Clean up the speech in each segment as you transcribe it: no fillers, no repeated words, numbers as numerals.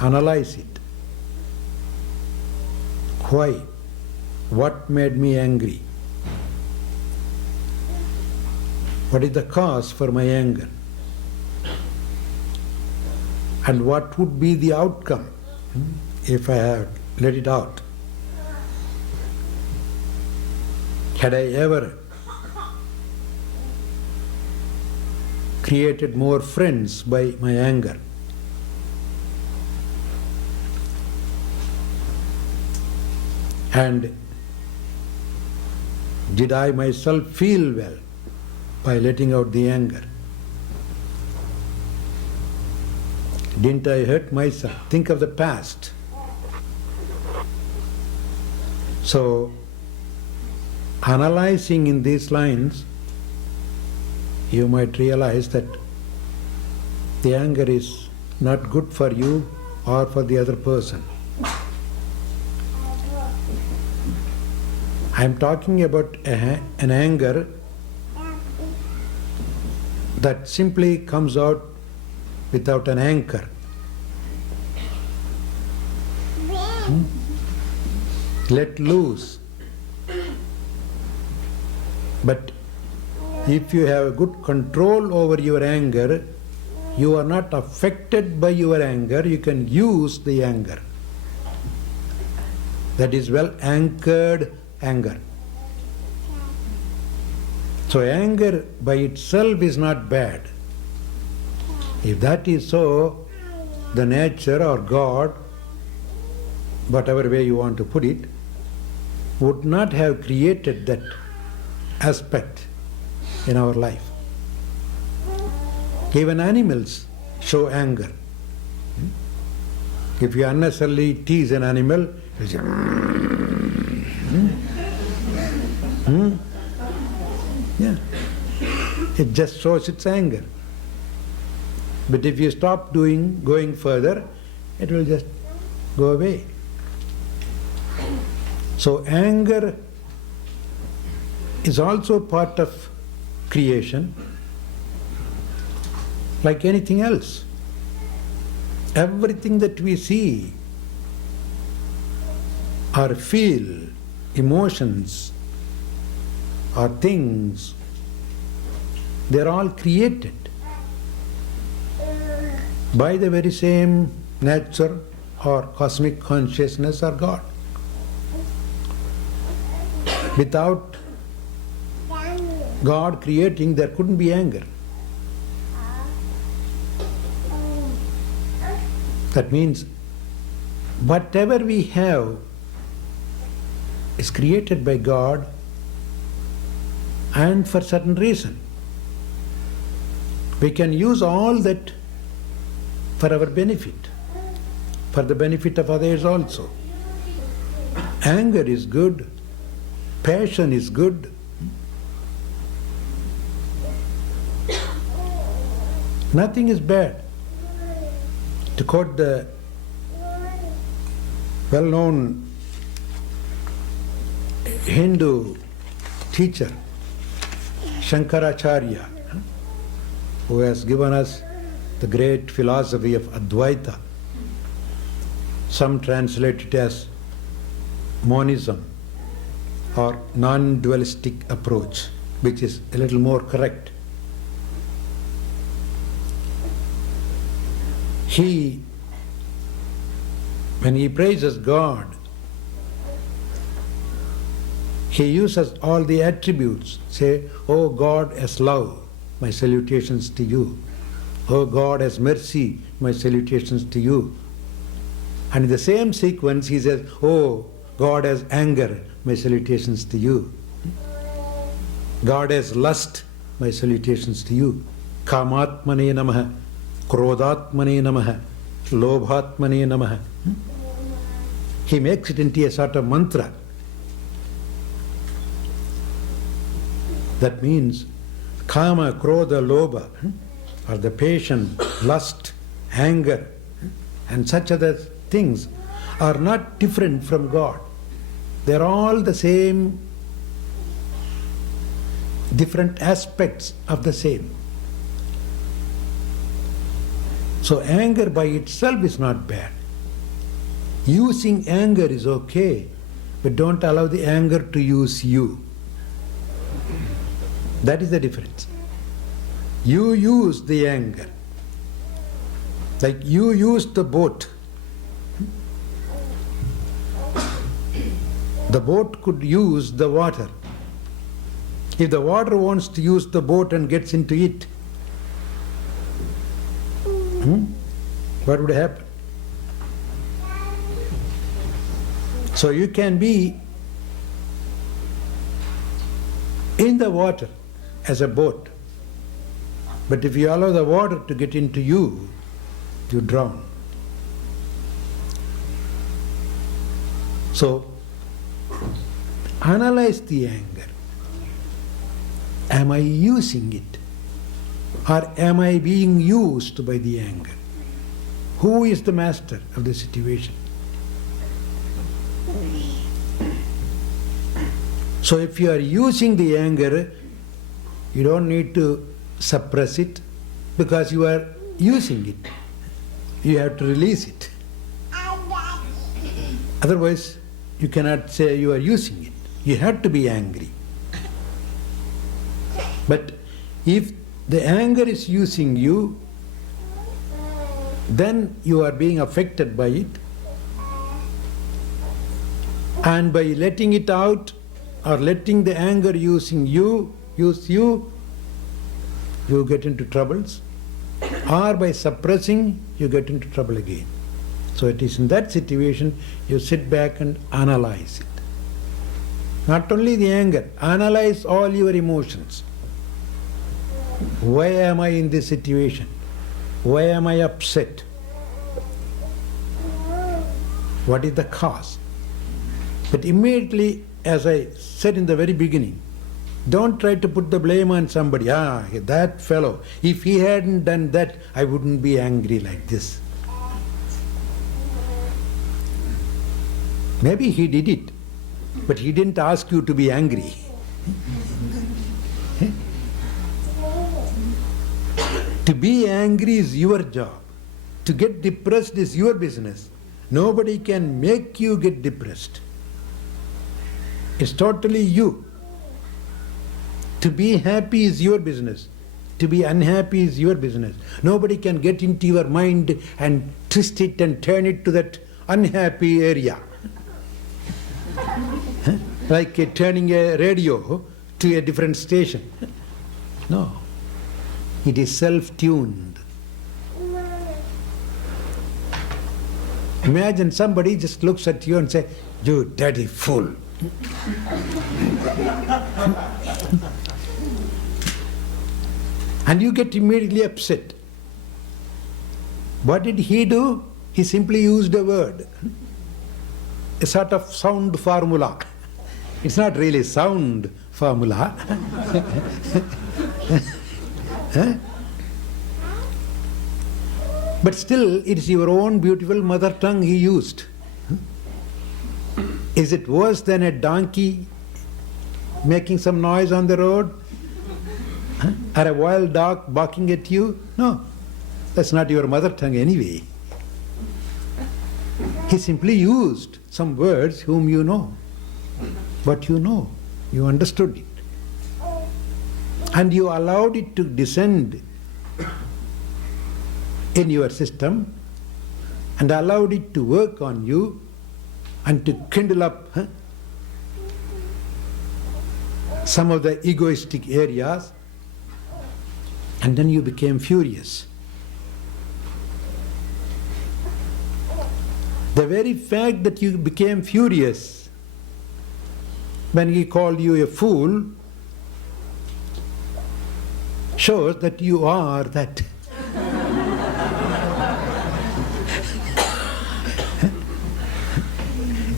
Analyze it. Why? What made me angry? What is the cause for my anger? And what would be the outcome if I had let it out? Had I ever created more friends by my anger? And did I myself feel well by letting out the anger? Didn't I hurt myself? Think of the past. So, analyzing in these lines, you might realize that the anger is not good for you or for the other person. I am talking about an anger that simply comes out without an anchor. Let loose. But if you have good control over your anger, you are not affected by your anger, you can use the anger. That is well anchored anger. So anger by itself is not bad. If that is so, the nature or God, whatever way you want to put it, would not have created that aspect in our life. Even animals show anger. If you unnecessarily tease an animal, you say, yeah, it just shows its anger. But if you stop going further, it will just go away. So anger is also part of creation, like anything else. Everything that we see or feel, emotions or things, they're all created by the very same nature or cosmic consciousness or God. Without God creating, there couldn't be anger. That means whatever we have is created by God and for certain reason. We can use all that for our benefit, for the benefit of others also. Anger is good, passion is good. Nothing is bad. To quote the well-known Hindu teacher, Shankaracharya, who has given us the great philosophy of Advaita. Some translate it as monism or non-dualistic approach, which is a little more correct. When he praises God, he uses all the attributes. Say, "Oh God as love, my salutations to you. Oh God as mercy, my salutations to you." And in the same sequence he says, "Oh God as anger, my salutations to you. God as lust, my salutations to you. Kamatmane namaha, krodhatmane namaha, lobhatmane namaha." He makes it into a sort of mantra. That means kama, krodha, lobha, or the passion, lust, anger, and such other things are not different from God. They are all the same, different aspects of the same. So anger by itself is not bad. Using anger is okay, but don't allow the anger to use you. That is the difference. You use the anger. Like you use the boat. The boat could use the water. If the water wants to use the boat and gets into it, what would happen? So you can be in the water as a boat, but if you allow the water to get into you, you drown. So analyze the anger. Am I using it? Or am I being used by the anger? Who is the master of the situation? So if you are using the anger, you don't need to suppress it because you are using it. You have to release it. Otherwise, you cannot say you are using it. You have to be angry. But if the anger is using you, then you are being affected by it. And by letting it out or letting the anger use you, you get into troubles. Or by suppressing, you get into trouble again. So it is in that situation you sit back and analyze it. Not only the anger, analyze all your emotions. Why am I in this situation? Why am I upset? What is the cause? But immediately, as I said in the very beginning, don't try to put the blame on somebody. That fellow, if he hadn't done that, I wouldn't be angry like this. Maybe he did it, but he didn't ask you to be angry. To be angry is your job. To get depressed is your business. Nobody can make you get depressed. It's totally you. To be happy is your business. To be unhappy is your business. Nobody can get into your mind and twist it and turn it to that unhappy area. Like turning a radio to a different station. No. It is self-tuned. Imagine somebody just looks at you and says, "You dirty fool." And you get immediately upset. What did he do? He simply used a word, a sort of sound formula. It's not really sound formula. But still, it's your own beautiful mother tongue he used. Is it worse than a donkey making some noise on the road? Or a wild dog barking at you? No, that's not your mother tongue anyway. He simply used some words whom you know. But you know, you understood it. And you allowed it to descend in your system and allowed it to work on you and to kindle up some of the egoistic areas, and then you became furious. The very fact that you became furious when he called you a fool shows that you are that.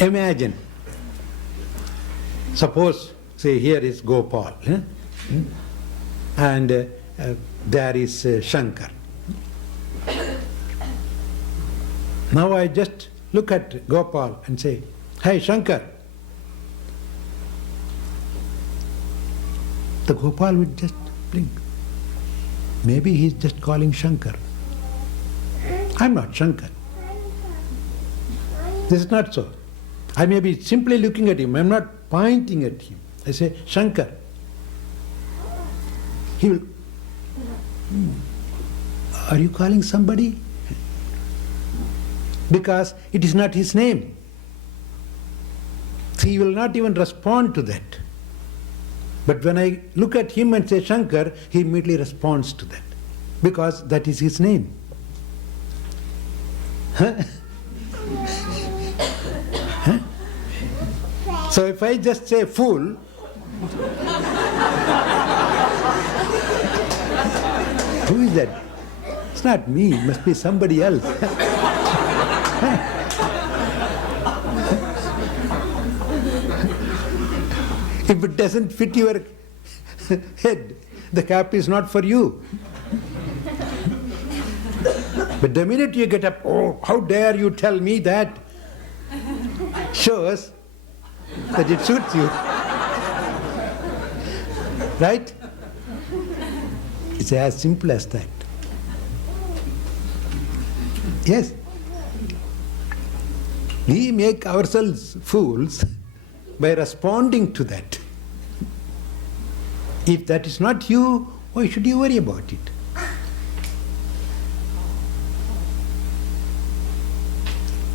Imagine, suppose, say here is Gopal, and there is Shankar. Now I just look at Gopal and say, "Hey, Shankar." The Gopal would just blink. Maybe he's just calling Shankar. I'm not Shankar. This is not so. I may be simply looking at him. I'm not pointing at him. I say, "Shankar." He will, "Are you calling somebody?" Because it is not his name. So he will not even respond to that. But when I look at him and say Shankar, he immediately responds to that. Because that is his name. Huh? Huh? So if I just say fool, who is that? It's not me, it must be somebody else. If it doesn't fit your head, the cap is not for you. But the minute you get up, "Oh, how dare you tell me that?" shows that it suits you. Right? It's as simple as that. Yes. We make ourselves fools by responding to that. If that is not you, why should you worry about it?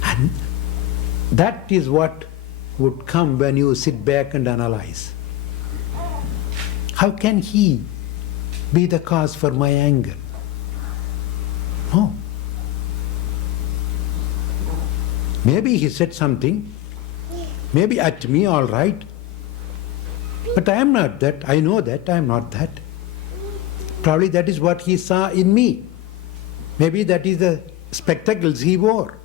And that is what would come when you sit back and analyze. How can he be the cause for my anger? No. Maybe he said something, maybe at me, all right. But I am not that. I know that I am not that. Probably that is what he saw in me. Maybe that is the spectacles he wore.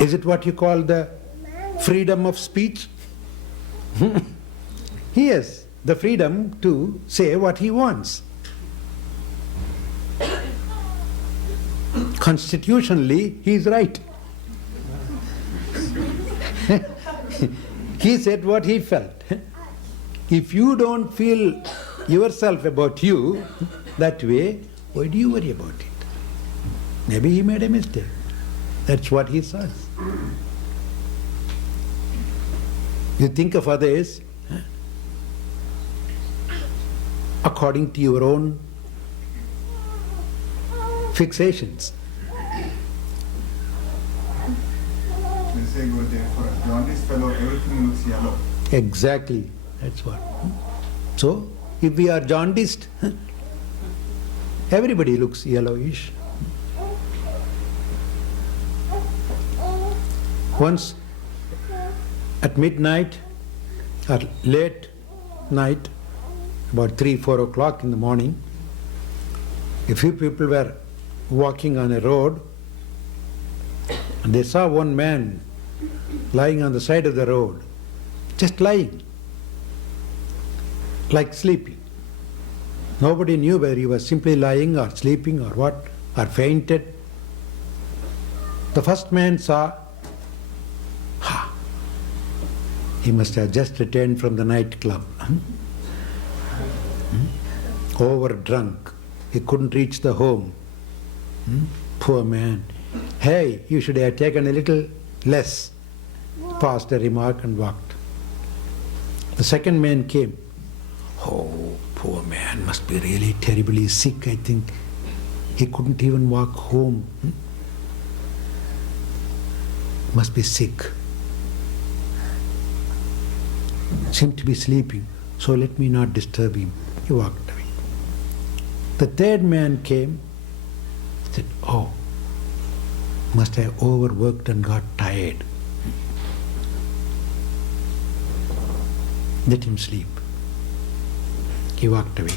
Is it what you call the freedom of speech? He has the freedom to say what he wants. Constitutionally, he is right. He said what he felt. If you don't feel yourself about you that way, why do you worry about it? Maybe he made a mistake. That's what he says. You think of others according to your own fixations. They say for a jaundiced fellow, everything looks yellow. Exactly, that's what. So, if we are jaundiced, everybody looks yellowish. Once at midnight or late night, about 3-4 o'clock in the morning, a few people were walking on a road and they saw one man lying on the side of the road, just lying, like sleeping. Nobody knew whether he was simply lying or sleeping or what, or fainted. The first man saw, he must have just returned from the nightclub. Over-drunk. He couldn't reach the home. Poor man. Hey, you should have taken a little less. Passed a remark and walked. The second man came. Oh, poor man, must be really terribly sick, I think. He couldn't even walk home. Must be sick. Seemed to be sleeping, so let me not disturb him. He walked away. The third man came, said, oh, must have overworked and got tired. Let him sleep. He walked away.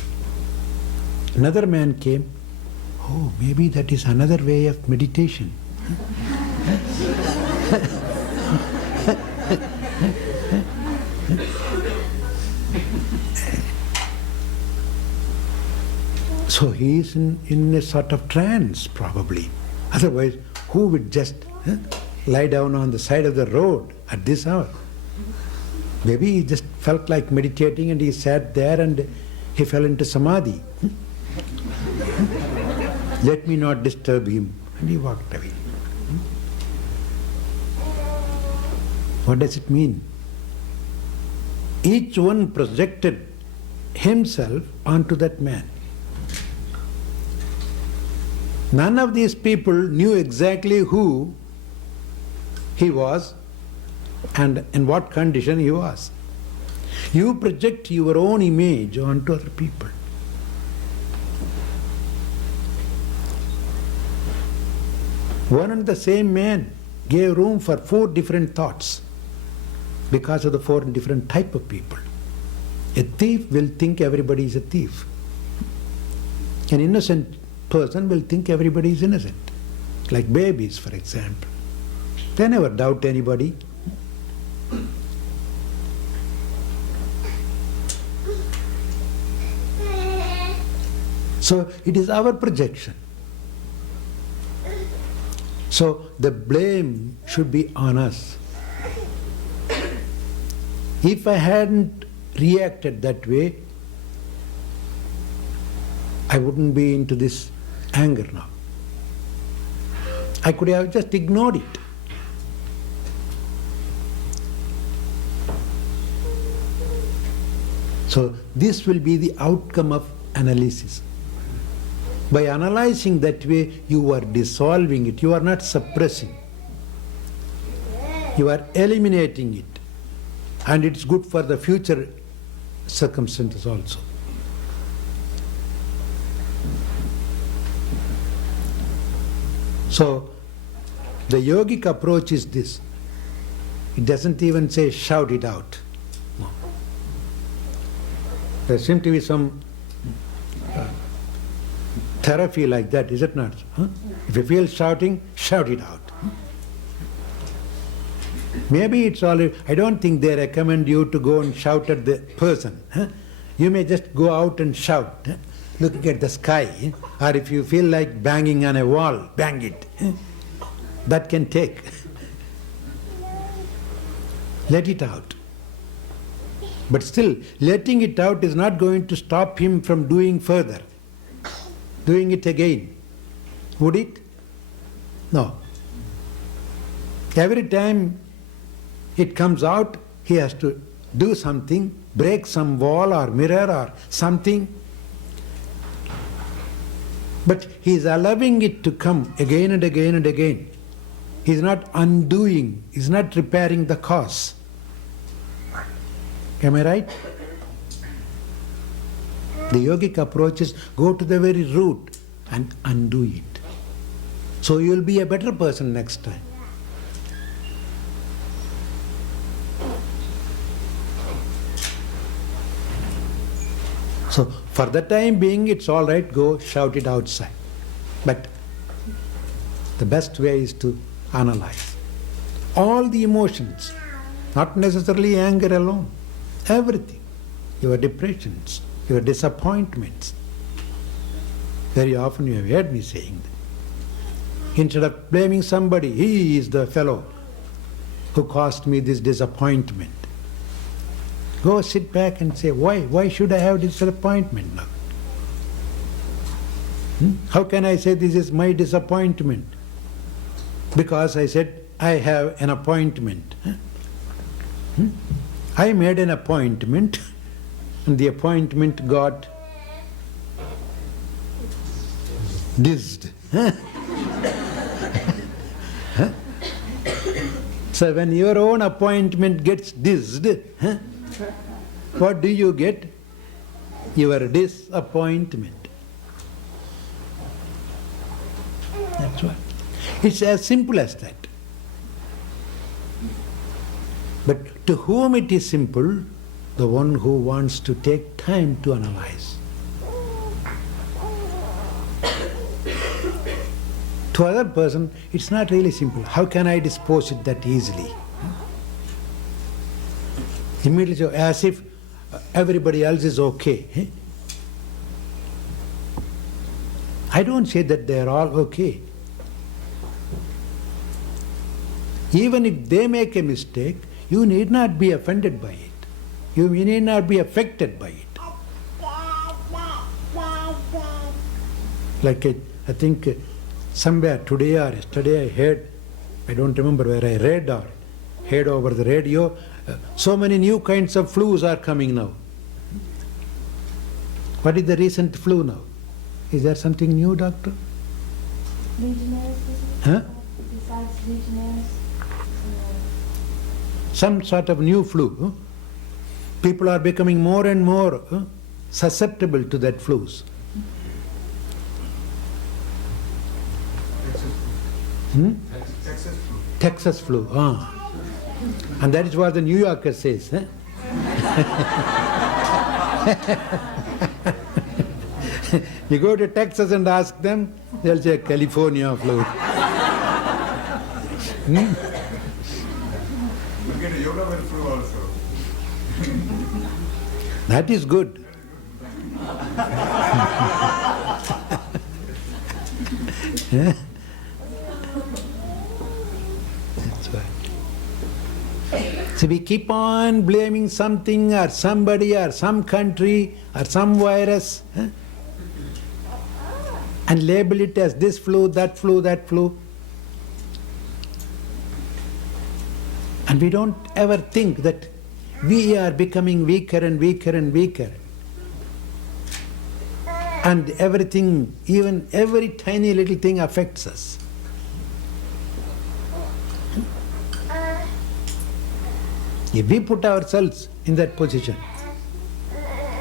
Another man came, oh, maybe that is another way of meditation. So he is in a sort of trance probably. Otherwise, who would just lie down on the side of the road at this hour? Maybe he just felt like meditating and he sat there and he fell into samadhi. Let me not disturb him. And he walked away. What does it mean? Each one projected himself onto that man. None of these people knew exactly who he was and in what condition he was. You project your own image onto other people. One and the same man gave room for 4 different thoughts because of the 4 different type of people. A thief will think everybody is a thief. An innocent person will think everybody is innocent. Like babies, for example. They never doubt anybody. So it is our projection. So the blame should be on us. If I hadn't reacted that way, I wouldn't be into this anger now. I could have just ignored it. So this will be the outcome of analysis. By analyzing that way, you are dissolving it. You are not suppressing. You are eliminating it. And it's good for the future circumstances also. So, the yogic approach is this. It doesn't even say shout it out. No. There seems to be some therapy like that, is it not? Huh? If you feel shouting, shout it out. Maybe it's all. I don't think they recommend you to go and shout at the person. Huh? You may just go out and shout, huh? Looking at the sky, or if you feel like banging on a wall, bang it. Huh? That can take. Let it out. But still, letting it out is not going to stop him from doing further. Doing it again. Would it? No. Every time it comes out, he has to do something, break some wall or mirror or something. But he is allowing it to come again and again and again. He is not undoing, he is not repairing the cause. Am I right? The yogic approach is go to the very root and undo it. So you will be a better person next time. So for the time being, it's all right, go shout it outside. But the best way is to analyze all the emotions, not necessarily anger alone, everything, your depressions, your disappointments. Very often you have heard me saying that. Instead of blaming somebody, he is the fellow who caused me this disappointment. Go sit back and say, why should I have disappointment now? How can I say this is my disappointment? Because I said, I have an appointment. I made an appointment and the appointment got dissed. So when your own appointment gets dissed, what do you get? Your disappointment. That's what. It's as simple as that. But to whom it is simple? The one who wants to take time to analyze. To other person, it's not really simple. How can I dispose it that easily? Immediately, as if everybody else is okay. I don't say that they are all okay. Even if they make a mistake, you need not be offended by it. You need not be affected by it. Like I think somewhere today or yesterday I heard, I don't remember where I read or heard over the radio, so many new kinds of flus are coming now. What is the recent flu now? Is there something new, doctor? Legionnaires, Huh? besides Legionnaires. Some sort of new flu. Huh? People are becoming more and more susceptible to that flus. Texas flu. Texas flu. And that is what the New Yorker says. Huh? You go to Texas and ask them, they'll say California flu. You get a Yogaville flu also. That is good. Yeah? That's right. So we keep on blaming something or somebody or some country or some virus, and label it as this flu, that flu, that flu. And we don't ever think that we are becoming weaker and weaker and weaker. And everything, even every tiny little thing affects us. If we put ourselves in that position,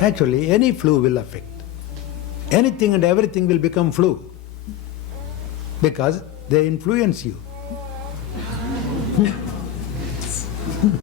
actually any flu will affect. Anything and everything will become flu because they influence you.